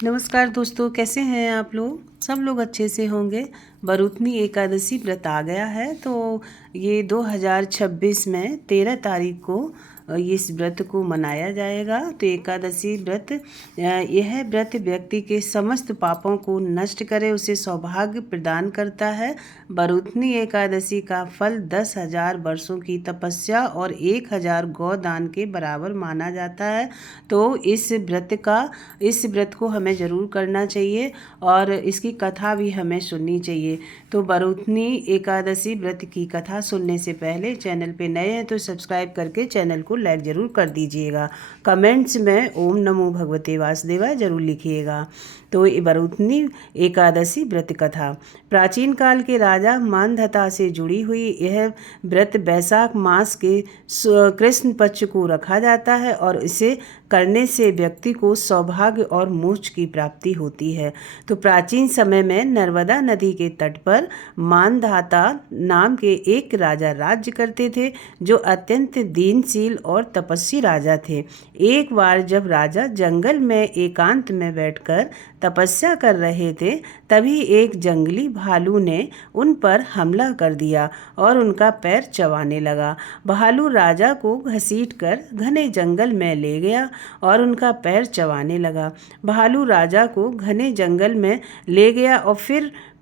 नमस्कार दोस्तों, कैसे हैं आप लोग। सब लोग अच्छे से होंगे। बरूतनी एकादशी व्रत आ गया है, तो ये 2026 में 13 तारीख को इस व्रत को मनाया जाएगा। तो एकादशी व्रत यह व्रत व्यक्ति के समस्त पापों को नष्ट करे, उसे सौभाग्य प्रदान करता है। बरूतनी एकादशी का फल 10,000 वर्षों की तपस्या और 1,000 गौदान के बराबर माना जाता है। तो इस व्रत को हमें ज़रूर करना चाहिए और इसकी कथा भी हमें सुननी चाहिए। तो बरूतनी एकादशी व्रत की कथा सुनने से पहले चैनल पे नए हैं तो सब्सक्राइब करके चैनल को लाइक ज़रूर कर दीजिएगा। कमेंट्स में ओम नमो भगवते वासुदेवाय ज़रूर लिखिएगा। तो बरूतनी एकादशी व्रत कथा प्राचीन काल के राजा मानधता से जुड़ी हुई यह व्रत वैशाख मास के कृष्ण पक्ष को रखा जाता है और इसे करने से व्यक्ति को सौभाग्य और मोक्ष की प्राप्ति होती है। तो प्राचीन समय में नर्मदा नदी के तट पर मानधाता नाम के एक राजा राज्य करते थे, जो अत्यंत दीनशील और तपस्वी राजा थे। एक बार जब राजा जंगल में एकांत में बैठकर तपस्या कर रहे थे, तभी एक जंगली भालू ने उन पर हमला कर दिया और उनका पैर चबाने लगा। भालू राजा को घसीटकर घने जंगल में ले गया और उनका पैर चबाने लगा। भालू राजा को घने जंगल में ले गया और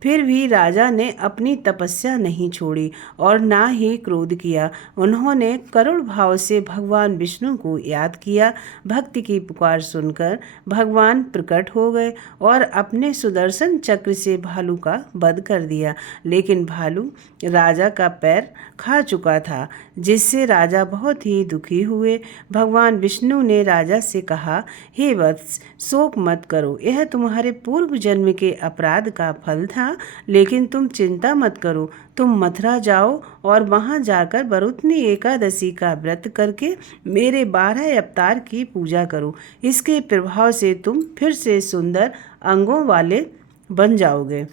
फिर भी राजा ने अपनी तपस्या नहीं छोड़ी और ना ही क्रोध किया। उन्होंने करुण भाव से भगवान विष्णु को याद किया। भक्ति की पुकार सुनकर भगवान प्रकट हो गए और अपने सुदर्शन चक्र से भालू का वध कर दिया। लेकिन भालू राजा का पैर खा चुका था, जिससे राजा बहुत ही दुखी हुए। भगवान विष्णु ने राजा से कहा, हे वत्स, शोक मत करो, यह तुम्हारे पूर्व जन्म के अपराध का फल था। लेकिन तुम चिंता मत करो, तुम मथुरा जाओ और वहां जाकर बरूतनी एकादशी का व्रत करके मेरे 12 अवतार की पूजा करो। इसके प्रभाव से तुम फिर से सुंदर अंगों वाले बन जाओगे।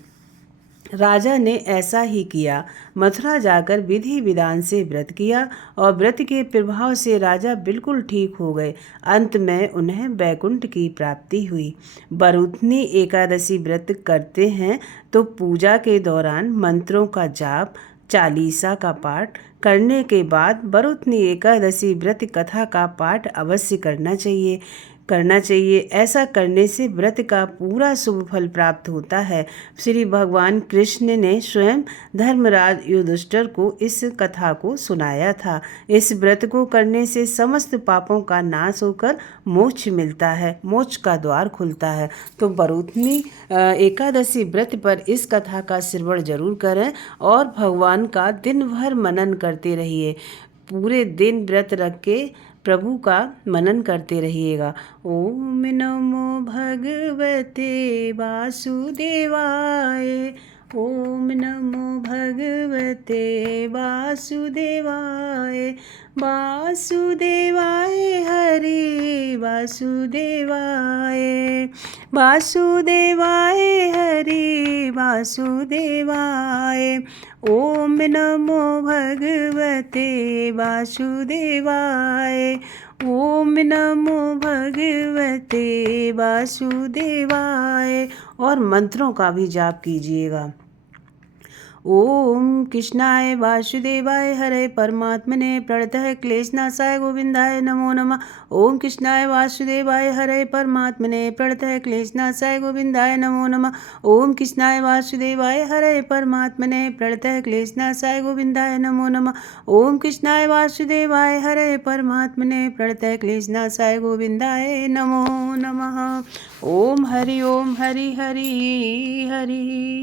राजा ने ऐसा ही किया। मथुरा जाकर विधि विधान से व्रत किया और व्रत के प्रभाव से राजा बिल्कुल ठीक हो गए। अंत में उन्हें वैकुंठ की प्राप्ति हुई। बरूतनी एकादशी व्रत करते हैं तो पूजा के दौरान मंत्रों का जाप, चालीसा का पाठ करने के बाद बरूतनी एकादशी व्रत कथा का पाठ अवश्य करना चाहिए। ऐसा करने से व्रत का पूरा शुभ फल प्राप्त होता है। श्री भगवान कृष्ण ने स्वयं धर्मराज युधिष्ठिर को इस कथा को सुनाया था। इस व्रत को करने से समस्त पापों का नाश होकर मोक्ष मिलता है, मोक्ष का द्वार खुलता है। तो बरूतनी एकादशी व्रत पर इस कथा का श्रवण जरूर करें और भगवान का दिन भर मनन करते रहिए। पूरे दिन व्रत रख के प्रभु का मनन करते रहिएगा। ओम नमो भगवते वासुदेवाय। ओम नमो भगवते वासुदेवाय। वासुदेवाय हरि वासुदेवाय। वासुदेवाय हरि वासुदेवाय। ओम नमो भगवते वासुदेवाय। ओम नमो भगवते वासुदेवाय। और मंत्रों का भी जाप कीजिएगा। ओम कृष्णाय वासुदेवाय हरे परमात्मने प्रणतः क्लेशनाशाय गोविंदाय नमो नमः। ओम कृष्णाय वासुदेवाय हरे परमात्मने प्रणतः क्लेशनाशाय गोविंदाय नमो नमः। ओम कृष्णाय वासुदेवाय हरे परमात्मने प्रणतः क्लेशनाशाय गोविंदाय नमो नमः। ओम कृष्णाय वासुदेवाय हरे परमात्मने प्रणतः क्लेशनाशाय गोविंदाय नमो नमः। ओम हरि हरि हरि।